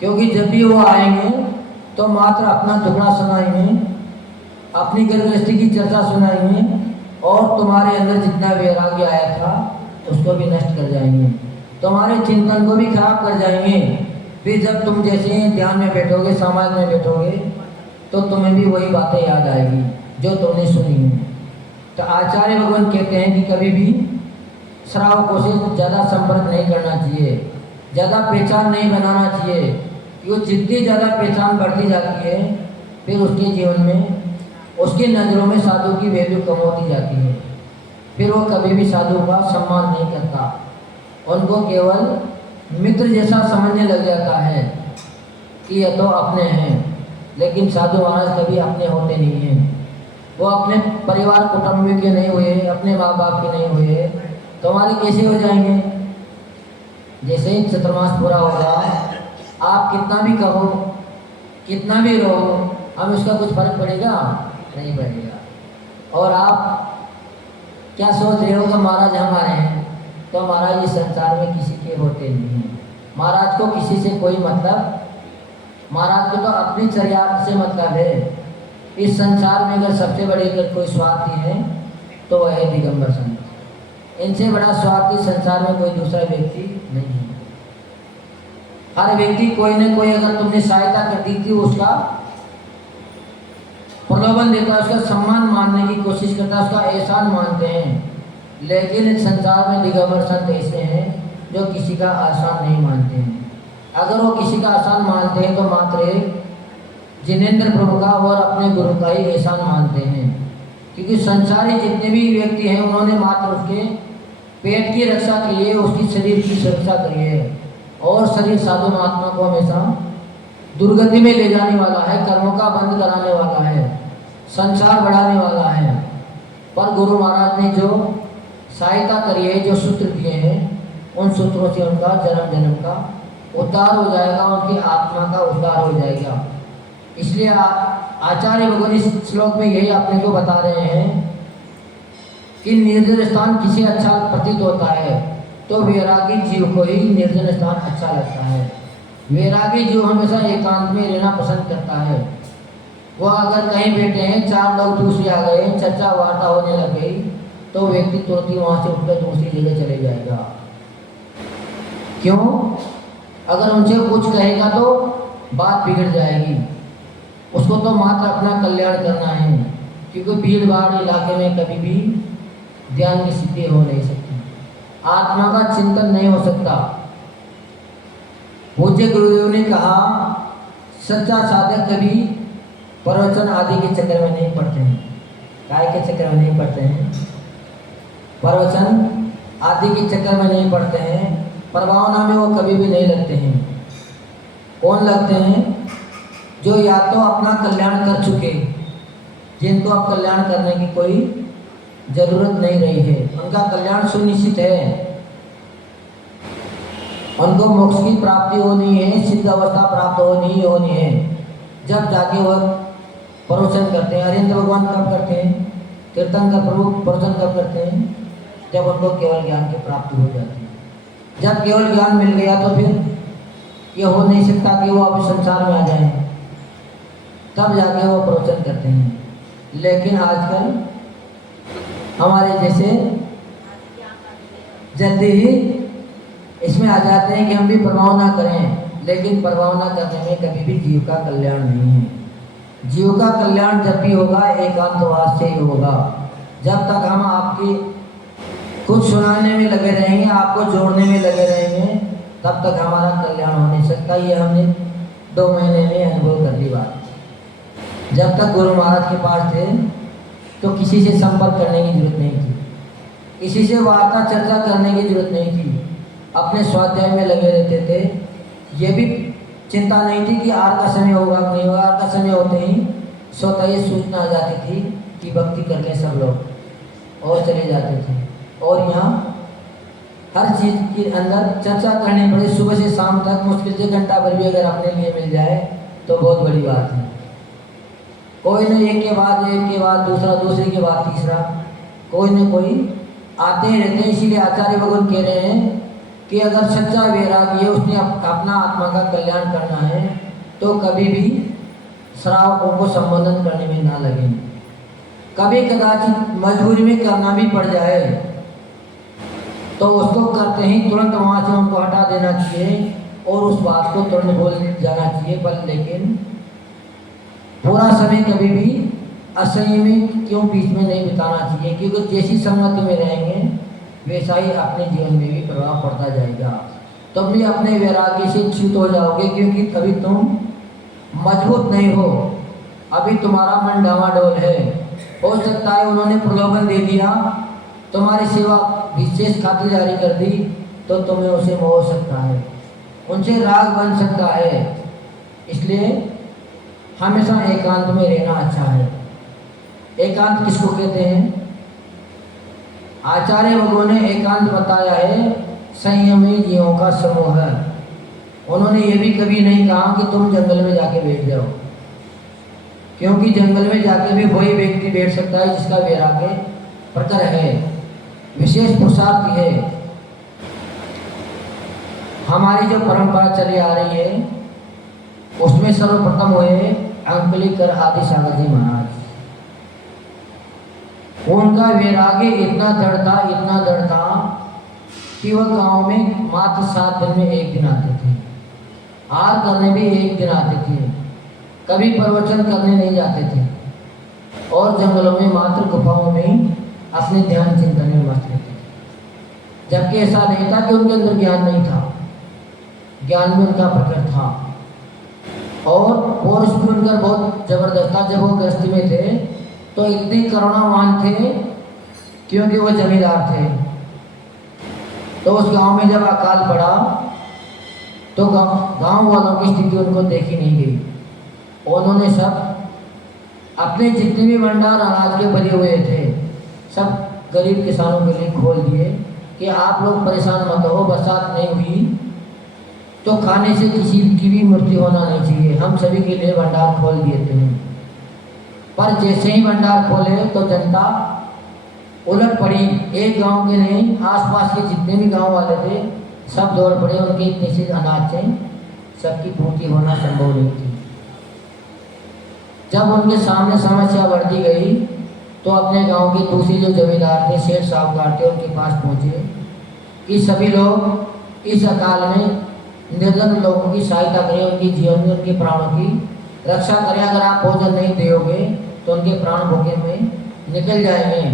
क्योंकि जब भी वो आएंगे तो मात्र अपना दुखड़ा सुनाएंगे, अपनी गर्भगृहस्थी की चर्चा सुनाएंगे और तुम्हारे अंदर जितना वैराग्य आया था उसको भी नष्ट कर जाएंगे, तुम्हारे चिंतन को भी खराब कर जाएंगे। फिर जब तुम जैसे ध्यान में बैठोगे, समाज में बैठोगे, तो तुम्हें भी वही बातें याद आएगी जो तुमने सुनी है। तो आचार्य भगवान कहते हैं कि कभी भी श्रावकों से ज़्यादा संपर्क नहीं करना चाहिए, ज़्यादा पहचान नहीं बनाना चाहिए, क्योंकि जितनी ज़्यादा पहचान बढ़ती जाती है फिर उसके जीवन में, उसकी नज़रों में साधु की वैल्यू कम होती जाती है। फिर वो कभी भी साधु का सम्मान नहीं करता, उनको केवल मित्र जैसा समझने लग जाता है कि ये तो अपने हैं। लेकिन साधु महाराज कभी अपने होते नहीं हैं, वो अपने परिवार कुटुंब के नहीं हुए, अपने माँ बाप के नहीं हुए, तो हमारे कैसे हो जाएंगे? जैसे ही चतुर्मास पूरा होगा, आप कितना भी कहो, कितना भी रहो, हम उसका कुछ फर्क पड़ेगा? नहीं पड़ेगा। और आप क्या सोच रहे हो कि महाराज हमारे हैं, तो महाराज इस संसार में किसी के होते नहीं हैं। महाराज को किसी से कोई मतलब, महाराज को तो अपनी चर्या से मतलब है। इस संसार में अगर सबसे बड़े अगर कोई स्वार्थी है तो वह है दिगंबर संत। इनसे बड़ा स्वार्थी संसार में कोई दूसरा व्यक्ति नहीं है। हर व्यक्ति कोई न कोई अगर तुमने सहायता कर दी थी, उसका प्रलोभन देता है, उसका सम्मान मानने की कोशिश करता है, उसका एहसान मानते हैं। लेकिन इस संसार में दिगंबर संत ऐसे हैं जो किसी का एहसान नहीं मानते हैं। अगर वो किसी का एहसान मानते हैं तो मात्र जिनेंद्र प्रभु का और अपने गुरु का ही एहसान मानते हैं, क्योंकि संसारी जितने भी व्यक्ति हैं उन्होंने मात्र उसके पेट की रक्षा के लिए, उसकी शरीर की सुरक्षा करी है। और शरीर साधु महात्मा को हमेशा दुर्गति में ले जाने वाला है, कर्मों का बंद कराने वाला है, संसार बढ़ाने वाला है। पर गुरु महाराज ने जो सहायता करी है, जो सूत्र दिए हैं, उन सूत्रों से उनका जन्म जन्म का उद्धार हो जाएगा, उनकी आत्मा का उद्धार हो जाएगा। इसलिए आचार्य भगवान इस श्लोक में यही अपने को बता रहे हैं कि निर्जन स्थान किसे अच्छा प्रतीत होता है, तो वैरागी जीव को ही निर्जन स्थान अच्छा लगता है। वैरागी जीव हमेशा एकांत में रहना पसंद करता है। वह अगर कहीं बैठे हैं, चार लोग दूसरे आ गए, चर्चा वार्ता होने लग गई, तो व्यक्ति तुरंत ही वहाँ से उठकर दूसरी जगह चले जाएगा। क्यों? अगर उनसे कुछ कहेगा तो बात बिगड़ जाएगी। उसको तो मात्र अपना कल्याण करना है, क्योंकि भीड़ भाड़ इलाके में कभी भी ध्यान की सिद्धि हो नहीं सकती, आत्मा का चिंतन नहीं हो सकता। पूज्य गुरुदेव ने कहा, सच्चा साधक कभी प्रवचन आदि के चक्कर में नहीं पड़ते हैं। काय के चक्कर में नहीं पड़ते हैं? प्रवचन आदि के चक्कर में नहीं पड़ते हैं, प्रभावना में वो कभी भी नहीं लगते हैं। कौन लगते हैं? जो या तो अपना कल्याण कर चुके, जिनको अब कल्याण करने की कोई जरूरत नहीं रही है, उनका कल्याण सुनिश्चित है, उनको मोक्ष की प्राप्ति होनी है, सिद्ध अवस्था प्राप्त होनी है, जब जाके वह प्रवचन करते हैं। हरिंद्र भगवान कब करते हैं? तीर्थंकर प्रभु प्रवचन कब करते हैं? जब उनको केवल ज्ञान की प्राप्ति हो जाती है। जब केवल ज्ञान मिल गया तो फिर ये हो नहीं सकता कि वो अभी संसार में आ जाए, तब जाके वो प्रवचन करते हैं। लेकिन आजकल हमारे जैसे जल्दी ही इसमें आ जाते हैं कि हम भी प्रभावना करें, लेकिन प्रभावना करने में कभी भी जीव का कल्याण नहीं है। जीव का कल्याण जब भी होगा एकांतवास से ही होगा। जब तक हम आपकी कुछ सुनाने में लगे रहेंगे, आपको जोड़ने में लगे रहेंगे, तब तक हमारा कल्याण हो नहीं सकता। ये हमने 2 महीने में अनुभव कर ली बात। जब तक गुरु महाराज के पास थे तो किसी से संपर्क करने की जरूरत नहीं थी, किसी से वार्ता चर्चा करने की जरूरत नहीं थी, अपने स्वाध्याय में लगे रहते थे। ये भी चिंता नहीं थी कि आर का समय होगा नहीं होगा। आर का समय होते ही स्वतः ये सूचना आ जाती थी कि भक्ति कर ले सब लोग, और चले जाते थे। और यहाँ हर चीज़ के अंदर चर्चा करनी पड़े, सुबह से शाम तक मुश्किल से घंटा भर भी अगर अपने लिए मिल जाए तो बहुत बड़ी बात है। कोई न एक के बाद दूसरा, दूसरे के बाद तीसरा, कोई न कोई आते ही रहते हैं। इसीलिए आचार्य भगवान कह रहे हैं कि अगर सच्चा वैरागी है, उसने अपना आत्मा का कल्याण करना है, तो कभी भी श्रावकों को संबोधन करने में ना लगे। कभी कदाचित मजबूरी में करना भी पड़ जाए तो उसको करते ही तुरंत वहाँ से उनको हटा देना चाहिए और उस बात को तुरंत भूल जाना चाहिए। पर लेकिन पूरा समय कभी भी असंयमी क्यों बीच में नहीं बिताना चाहिए, क्योंकि जैसी संगत में रहेंगे वैसा ही अपने जीवन में भी प्रभाव पड़ता जाएगा। तुम भी अपने वैराग्य से च्युत हो जाओगे, क्योंकि कभी तुम मजबूत नहीं हो, अभी तुम्हारा मन डावाडोल है। हो सकता है उन्होंने प्रलोभन दे दिया, तुम्हारी सेवा विशेष खातिरदारी कर दी, तो तुम्हें उसे मोह हो सकता है, उनसे राग बन सकता है। इसलिए हमेशा एकांत में रहना अच्छा है। एकांत किसको कहते हैं? आचार्य भगवान ने एकांत बताया है संयमी जीवों का समूह है। उन्होंने ये भी कभी नहीं कहा कि तुम जंगल में जाके बैठ जाओ, क्योंकि जंगल में जाके भी वही व्यक्ति बैठ सकता है जिसका वैराग्य प्रखर है, विशेष पुरुषार्थ है। हमारी जो परंपरा चली आ रही है उसमें सर्वप्रथम हुए अंकलिकर आदि सागर जी महाराज। उनका वैराग्य इतना दृढ़ था कि वह गांव में मात्र 7 दिन में 1 दिन आते थे, हार करने भी 1 दिन आते थे, कभी प्रवचन करने नहीं जाते थे और जंगलों में मात्र गुफाओं में अपने ध्यान चिंतन में मस्त रहते थे। जबकि ऐसा नहीं था कि उनके अंदर ज्ञान नहीं था, ज्ञान भी उनका प्रकट था और पौरुष भी उनका बहुत जबरदस्त था। जब वो गृहस्थी में थे तो इतने करुणावान थे क्योंकि वो जमींदार थे। तो उस गांव में जब अकाल पड़ा तो गांव वालों की स्थिति उनको देखी नहीं गई। उन्होंने सब अपने जितने भी भंडार अनाज के भरे हुए थे सब गरीब किसानों के लिए खोल दिए कि आप लोग परेशान मत हो, बरसात नहीं हुई तो खाने से किसी की भी मृत्यु होना नहीं चाहिए, हम सभी के लिए भंडार खोल दिए थे। पर जैसे ही भंडार खोले तो जनता उलट पड़ी। एक गांव के नहीं, आसपास के जितने भी गांव वाले थे सब दौड़ पड़े। उनके इतने से अनाज से सबकी पूर्ति होना संभव नहीं थी। जब उनके सामने समस्या बढ़ती गई तो अपने गांव के दूसरे जो जमींदार थे, सेठ साहूकार थे, उनके पास पहुंचे कि सभी लोग इस अकाल में निर्धन लोगों की सहायता करें, उनके जीवन में उनके प्राणों की रक्षा करें। अगर आप भोजन नहीं दोगे तो उनके प्राण भूखे में निकल जाएंगे।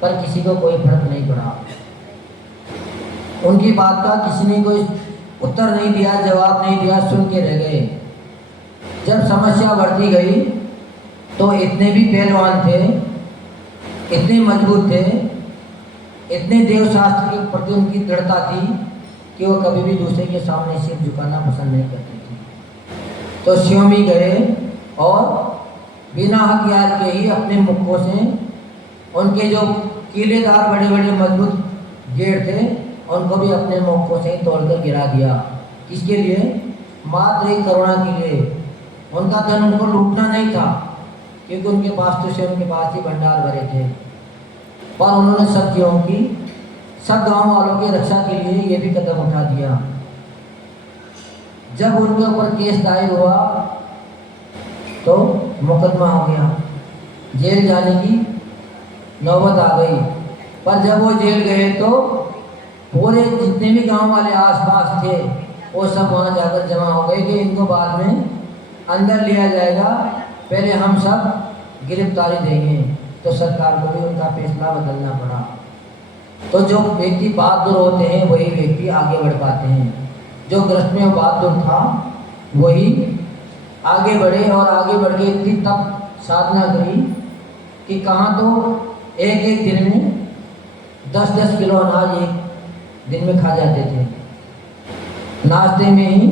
पर किसी को कोई फर्क नहीं पड़ा, उनकी बात का किसी ने कोई उत्तर नहीं दिया, जवाब नहीं दिया, सुन के रह गए। जब समस्या बढ़ती गई तो इतने भी पहलवान थे, इतने मजबूत थे, इतने देवशास्त्र के प्रति उनकी दृढ़ता थी कि वो कभी भी दूसरे के सामने सिर झुकाना पसंद नहीं करते थे। तो स्योमी गए और बिना हथियार के ही अपने मुक्कों से उनके जो किलेदार बड़े बड़े मजबूत गेट थे उनको भी अपने मुक्कों से ही तोड़कर गिरा दिया। किसके लिए? मात्र एक करुणा के लिए। उनका धन उनको लूटना नहीं था, क्योंकि उनके पास तो से उनके पास ही भंडार भरे थे। पर उन्होंने सब जीवों की, सब गांव वालों की रक्षा के लिए ये भी कदम उठा दिया। जब उनके ऊपर केस दायर हुआ तो मुकदमा हो गया, जेल जाने की नौबत आ गई। पर जब वो जेल गए तो पूरे जितने भी गांव वाले आसपास थे वो सब वहाँ जाकर जमा हो गए कि इनको बाद में अंदर लिया जाएगा, पहले हम सब गिरफ्तारी देंगे। तो सरकार को भी उनका फैसला बदलना पड़ा। तो जो व्यक्ति बहादुर होते हैं वही व्यक्ति आगे बढ़ पाते हैं। जो ग्रस्त में बहादुर था वही आगे बढ़े और आगे बढ़ के इतनी तप साधना करी कि कहाँ तो एक एक दिन में 10-10 किलो अनाज एक दिन में खा जाते थे। नाश्ते में ही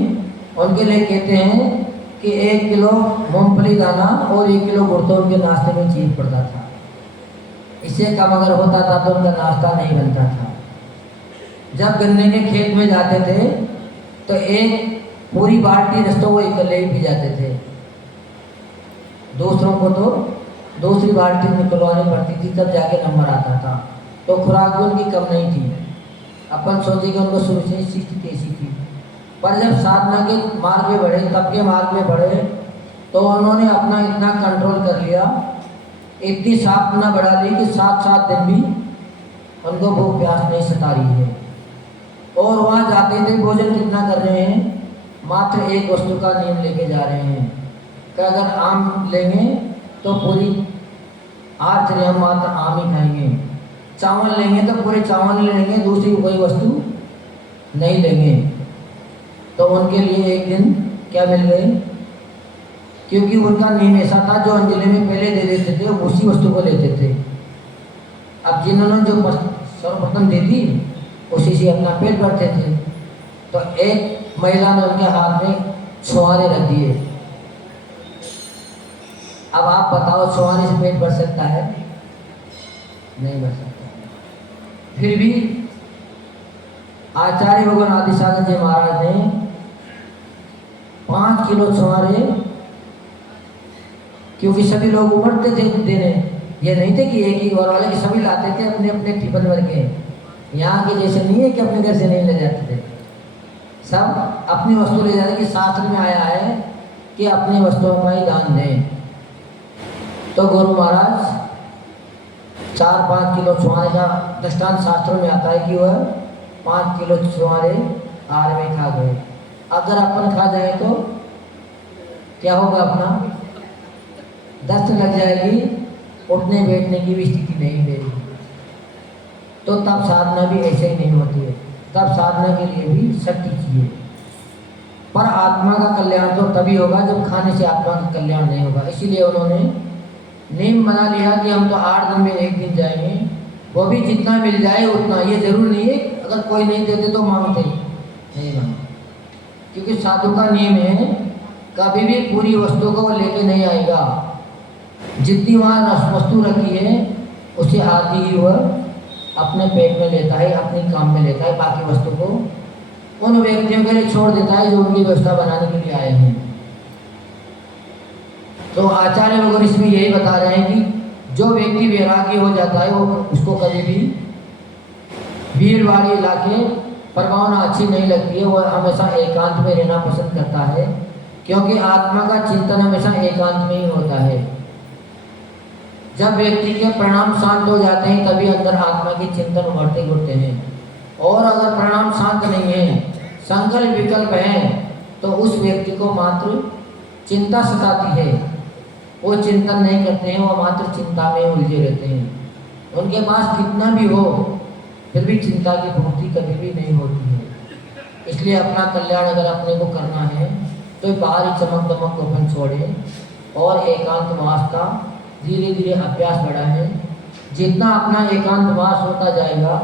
उनके लिए कहते हैं कि 1 किलो मूंगफली दाना और 1 किलो गुड़ तो उनके नाश्ते में चीज पड़ता था। इससे कम अगर होता था तो उनका नाश्ता नहीं बनता था। जब गन्ने के खेत में जाते थे तो एक पूरी बाल्टी रस्तों वो इकल्ले ही पी जाते थे। दूसरों को तो दूसरी बाल्टी निकलवानी पड़ती थी, तब जाके नंबर आता था। तो खुराक भी उनकी कम नहीं थी। अपन सोचे कि उनको शुरू से इसी स्थिति ऐसी थी, पर जब साधना के मार्ग में बढ़े, तब के मार्ग में बढ़े, तो उन्होंने अपना इतना कंट्रोल कर लिया, इतनी साधना बढ़ा ली कि 7-7 दिन भी उनको भूख प्यास नहीं सता रही है। और वहाँ जाते थे, भोजन कितना कर रहे हैं, मात्र एक वस्तु का नियम लेके जा रहे हैं कि अगर आम लेंगे तो पूरी आज हम मात्र आम ही खाएंगे, चावल लेंगे तो पूरे चावल लेंगे, दूसरी कोई वस्तु नहीं लेंगे। तो उनके लिए एक दिन क्या मिल गई, क्योंकि उनका नियम ऐसा था, जो अंजलि में पहले दे देते थे उसी वस्तु को लेते थे। अब जिन्होंने जो सर्वप्रथम दे दी उसी से अपना पेट भरते थे। तो एक महिला ने उनके हाथ में छुआरे रख दिए। अब आप बताओ, छुआरे से पेट भर सकता है? नहीं भर सकता। फिर भी आचार्य भगवान आदि साधन जी महाराज ने 5 किलो छुआरे, क्योंकि सभी लोग उमड़ते थे देने, ये नहीं थे कि एक ही घर वाले, कि सभी लाते थे अपने अपने टिफिन भर के। यहाँ के जैसे नहीं है कि अपने घर से नहीं ले जाते थे, सब अपनी वस्तु ले जाते, कि शास्त्र में आया है कि अपनी वस्तुओं का ही दान दें। तो गुरु महाराज 4-5 किलो छुआरे का दृष्टांत शास्त्रों में आता है कि वह 5 किलो छुआरे आहार में खा गए। अगर अपन खा जाए तो क्या होगा, अपना दस्त लग जाएगी, उठने बैठने की भी स्थिति नहीं रहेगी। तो तब साधना भी ऐसे ही नहीं होती है, तब साधना के लिए भी शक्ति चाहिए। पर आत्मा का कल्याण तो तभी होगा जब खाने से आत्मा का कल्याण नहीं होगा। इसीलिए उन्होंने नियम बना लिया कि हम तो 8 दिन में 1 दिन जाएंगे, वो भी जितना मिल जाए उतना। ये जरूर नहीं है अगर कोई नहीं देते तो मांगते नहीं मांगते, क्योंकि साधु का नियम है कभी भी पूरी वस्तु को लेके नहीं आएगा। जितनी वहाँ वस्तु रखी है उससे आधी ही वह अपने पेट में लेता है, अपने काम में लेता है, बाकी वस्तु को उन व्यक्तियों के लिए छोड़ देता है जो उनकी व्यवस्था बनाने के लिए आए हैं। तो आचार्य लोग इसमें यही बता रहे हैं कि जो व्यक्ति वैरागी हो जाता है वो उसको कभी भी भीड़ भाड़ी इलाके परभावना अच्छी नहीं लगती है, वह हमेशा एकांत में रहना पसंद करता है, क्योंकि आत्मा का चिंतन हमेशा एकांत में ही होता है। जब व्यक्ति के परिणाम शांत हो जाते हैं तभी अंदर आत्मा के चिंतन उभरते घुरते हैं। और अगर परिणाम शांत नहीं है, संकल्प विकल्प है, तो उस व्यक्ति को मात्र चिंता सताती है, वो चिंतन नहीं करते हैं, वो मात्र चिंता में उलझे रहते हैं। उनके पास कितना भी हो फिर भी चिंता की पूर्ति कभी भी नहीं होती है। इसलिए अपना कल्याण अगर अपने को करना है तो बाहरी चमक दमक को अपन छोड़ें और एकांतवास का धीरे धीरे अभ्यास बढ़ाएं। जितना अपना एकांतवास होता जाएगा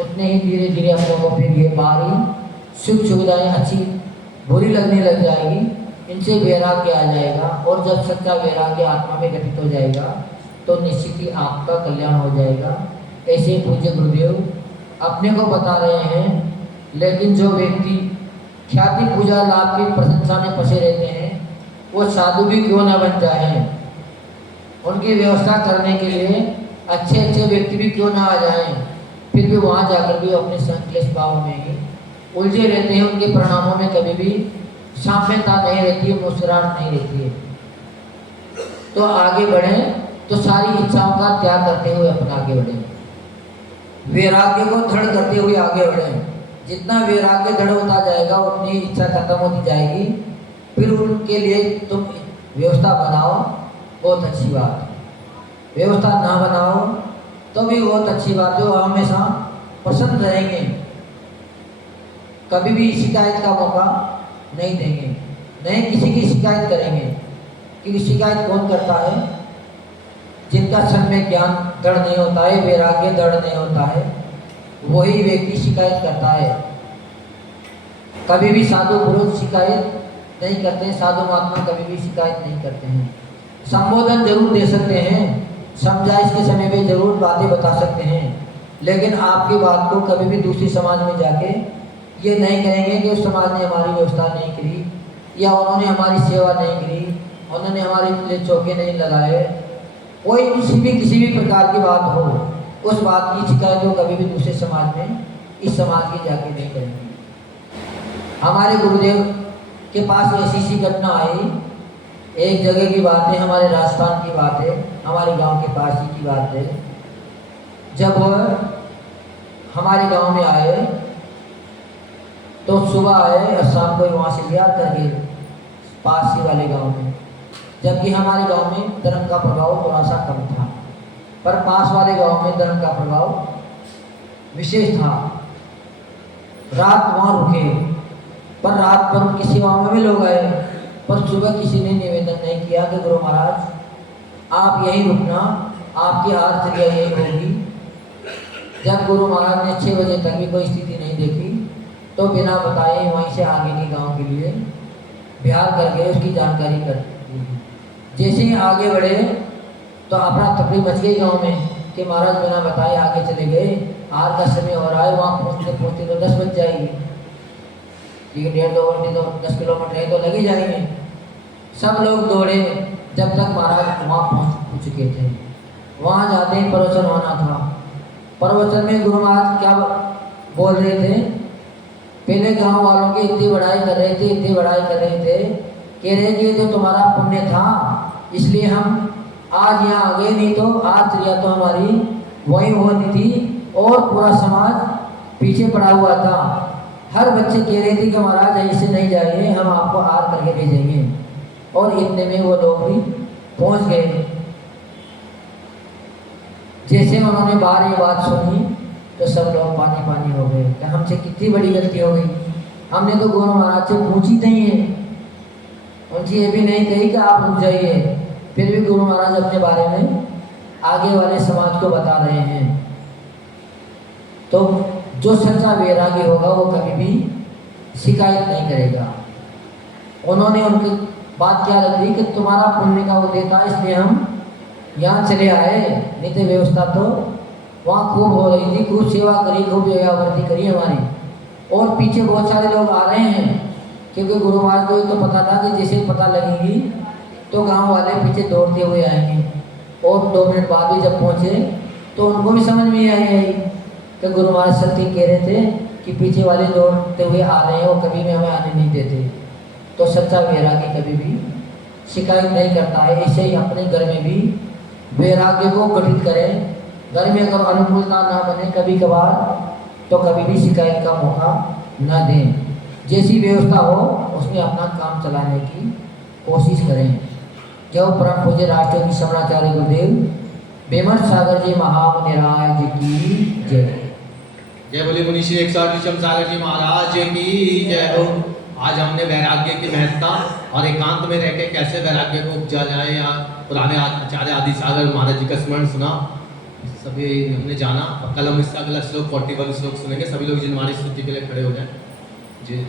उतने ही धीरे धीरे अपनों को फिर ये बाहरी सुख सुविधाएँ अच्छी बुरी लगने लग जाएगी, इनसे वैराग्य आ जाएगा। और जब सच्चा वैराग्य आत्मा में घटित हो जाएगा तो निश्चित ही आपका कल्याण हो जाएगा। ऐसे पूज्य गुरुदेव अपने को बता रहे हैं, लेकिन जो व्यक्ति ख्याति पूजा लाभ की प्रशंसा में फंसे रहते हैं वो साधु भी क्यों न बन जाएं, उनकी व्यवस्था करने के लिए अच्छे अच्छे व्यक्ति भी क्यों ना आ जाएं, फिर भी वहाँ जाकर भी अपने संक्लेश भाव में ही उलझे रहते हैं। उनके परिणामों में कभी भी साम्यता नहीं रहती है, मुस्कुराहट नहीं रहती है। तो आगे बढ़ें तो सारी इच्छाओं का त्याग करते हुए अपन आगे बढ़ें, वैराग्य को दृढ़ करते हुए आगे बढ़ें। जितना वैराग्य दृढ़ होता जाएगा उतनी इच्छा खत्म होती जाएगी। फिर उनके लिए तुम व्यवस्था बनाओ, बहुत अच्छी बात। व्यवस्था ना बनाओ तो भी बहुत अच्छी बात है, वो हमेशा प्रसन्न रहेंगे, कभी भी शिकायत का मौका नहीं देंगे, नहीं किसी की शिकायत करेंगे। क्योंकि शिकायत कौन करता है? जिनका मन में ज्ञान दृढ़ नहीं होता है, वैराग्य दृढ़ नहीं होता है, वही व्यक्ति शिकायत करता है। कभी भी साधु पुरुष शिकायत नहीं करते, साधु महात्मा कभी भी शिकायत नहीं करते हैं। संबोधन जरूर दे सकते हैं, समझाइश के समय में जरूर बातें बता सकते हैं, लेकिन आपकी बात को कभी भी दूसरी समाज में जाके ये नहीं कहेंगे कि उस समाज ने हमारी व्यवस्था नहीं करी या उन्होंने हमारी सेवा नहीं करी उन्होंने हमारे लिए चौके नहीं लगाए। कोई किसी भी प्रकार की बात हो, उस बात की शिकायत वो कभी भी दूसरे समाज में, इस समाज की जाके नहीं करेंगे। हमारे गुरुदेव के पास ऐसी सी घटना आई, एक जगह की बात है, हमारे राजस्थान की बात है, हमारे गांव के पास ही की बात है। जब हमारे गांव में आए तो सुबह आए और शाम को वहाँ से लिया करके पास ही वाले गांव में, जबकि हमारे गांव में धर्म का प्रभाव थोड़ा सा कम था, पर पास वाले गांव में धर्म का प्रभाव विशेष था। रात वहाँ रुके, पर रात पर उनकी सेवा में भी लोग आए, पर सुबह किसी ने निवेदन नहीं किया कि गुरु महाराज आप यहीं रुकना, आपकी आरती यही होगी। जब गुरु महाराज ने 6 बजे तक भी कोई स्थिति नहीं देखी तो बिना बताए वहीं से आगे के गांव के लिए बिहार करके उसकी जानकारी कर दी। जैसे ही आगे बढ़े तो अपना तफरी मच गई गाँव में कि महाराज बिना बताए आगे चले गए, आर का समय हो रहा है, वहाँ पहुँचते पहुँचते तो 10 बज जाएगी, क्योंकि 1.5-2 घंटे तो 10 किलोमीटर है तो लग ही जाएंगे। सब लोग दौड़े जब तक महाराज वहाँ पहुँच चुके थे। वहाँ जाते ही प्रवचन होना था। प्रवचन में गुरु महाराज क्या बोल रहे थे, पहले गांव वालों की इतनी बड़ाई कर रहे थे, इतनी बड़ाई कर रहे थे, कह रहे कि जो तुम्हारा पुण्य था इसलिए हम आज यहाँ आ गए, नहीं तो आज क्रिया तो हमारी वही होनी थी और पूरा समाज पीछे पड़ा हुआ था। हर बच्चे कह रहे थे कि महाराज ऐसे नहीं जाइए, हम आपको आर करके भेजेंगे, और इतने में वो लोग भी पहुँच गए। जैसे उन्होंने बाहर ये बात सुनी तो सब लोग पानी पानी हो गए कि हमसे कितनी बड़ी गलती हो गई, हमने तो गुरु महाराज से पूछी नहीं है, उनसे ये भी नहीं कही कि आप रुक जाइए, फिर भी गुरु महाराज अपने बारे में आगे वाले समाज को बता रहे हैं। तो जो सच्चा वैरागी होगा वो कभी भी शिकायत नहीं करेगा। उन्होंने उनकी बात क्या रख दी कि तुम्हारा पुण्य का वो देता इसलिए हम यहाँ चले आए, नहीं तो व्यवस्था तो वहाँ खूब हो रही थी, खूब सेवा करी, खूब यज्ञावृत्ति करी हमारी, और पीछे बहुत सारे लोग आ रहे हैं, क्योंकि गुरु महाराज को तो पता था कि जैसे पता लगेगी तो गांव वाले पीछे दौड़ते हुए आएंगे। और 2 मिनट बाद भी जब पहुँचे तो उनको भी समझ में आई कि गुरु महाराज सत्य कह रहे थे कि पीछे वाले दौड़ते हुए आ रहे हैं, वो कभी भी हमें आने नहीं देते। तो सच्चा वैरागी कभी भी शिकायत नहीं करता है। ऐसे ही अपने घर में भी वैराग्य को गठित करें। घर में अगर अनुकूलता ना बने कभी कभार तो कभी भी शिकायत का मौका न दें। जैसी व्यवस्था हो उसमें अपना काम चलाने की कोशिश करें। जब परम पूज्य राष्ट्रयोगी समणाचार्य गुरुदेव बेमठ सागर जी महामुनिराज की जय। जय बोले मुनीश्री 108 सागर जी महाराज की जय हो। आज हमने वैराग्य की महत्ता और एकांत में रह के कैसे वैराग्य को उपजा जाए, या पुराने आचार्य आदि सागर महाराज जी का स्मरण सुना, सभी हमने जाना। और कल हम इसका अगला श्लोक 41 श्लोक सुनेंगे। सभी लोग जिनवाणी स्तुति के लिए खड़े हो जाए।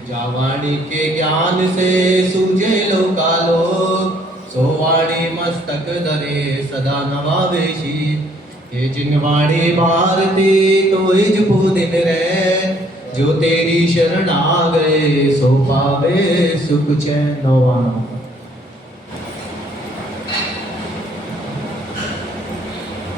जावाणी के ज्ञान से सूझे लोकालोक, सोवाणी मस्तक धरे सदा नवावेशी। ये जिनवाणी भारती तो हिजपू दिन रहे, जो तेरी शरण आ गए सो पावे सुख चैन नवा।